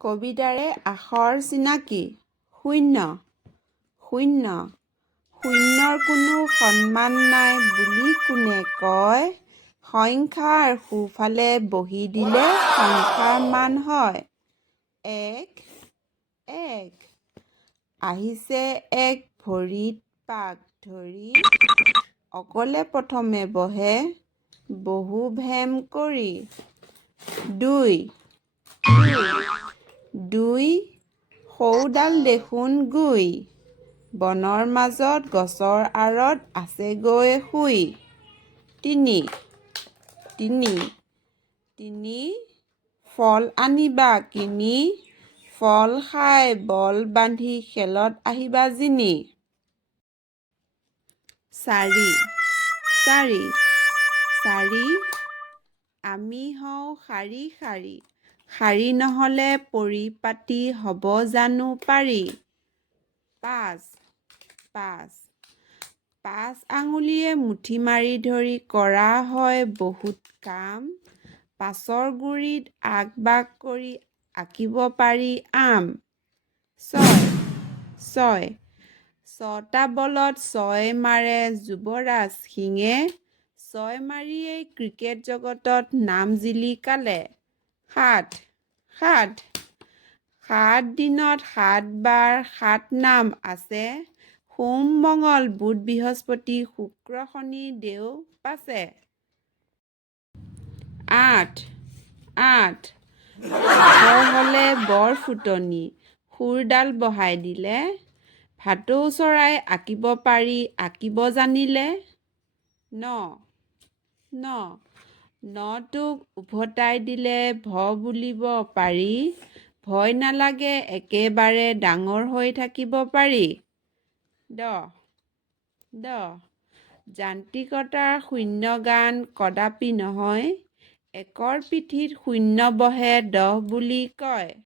কবিতাৰে আখৰ চিনাকি। শূন্য। শূন্য। শূন্যৰ কোনো সন্মান নাই বুলি কোনে কয়? সংখ্যাৰ সোঁফালে বহি দিলে সংখ্যাৰ মান হয়। এক। এক। আহিছে এক ভৰিত পাক ধৰি, অকলে প্ৰথমে বহে বহু ভেম কৰি। দুই। দুই। সৌডাল দেখোন গুই, বনৰ মাজত গছৰ আঁৰত আছেগৈ শুই। তিনি। তিনি। তিনি। ফল আনিবা কিনি, ফল খাই বল বান্ধি খেলত আহিবা জিনি। চাৰি। চাৰি। চাৰি। আমি হওঁ শাৰী শাৰী, শাৰী নহ'লে পৰিপাটি হ'ব জানো পাৰি। পাঁচ। পাঁচ। পাঁচ আঙুলিয়ে মুঠি মাৰি ধৰি কৰা হয় বহুত কাম, পাঁচৰ গুৰিত আগ বাগ কৰি আঁকিব পাৰি আম। ছয়। ছয়। ছটা বলত ছয় মাৰে যুৱৰাজ সিঙে, ছয় মাৰিয়েই ক্ৰিকেট জগতত নাম জিলিকালে। সাত। সাত। সাত দিনত 7 বাৰ 7 নাম আছে, সোম মঙল বুধ বৃহস্পতি শুক্ৰ শনি দেও পাছে। আঠ। আঠ। আঠৰ হ'লে বৰ ফুটনি, সুৰডাল বহাই দিলে, ভাটৌ চৰাই আঁকিব পাৰি আঁকিব জানিলে। ন। ন। নটোক উভতাই দিলে ভ বুলিব পাৰি, ভয় নালাগে একেবাৰে ডাঙৰ হৈ থাকিব পাৰি। দহ। দহ। যান্ত্ৰিকতাৰ শূন্য গান কদাপি নহয়, একৰ পিঠিত শূন্য বহে 10 বুলি কয়।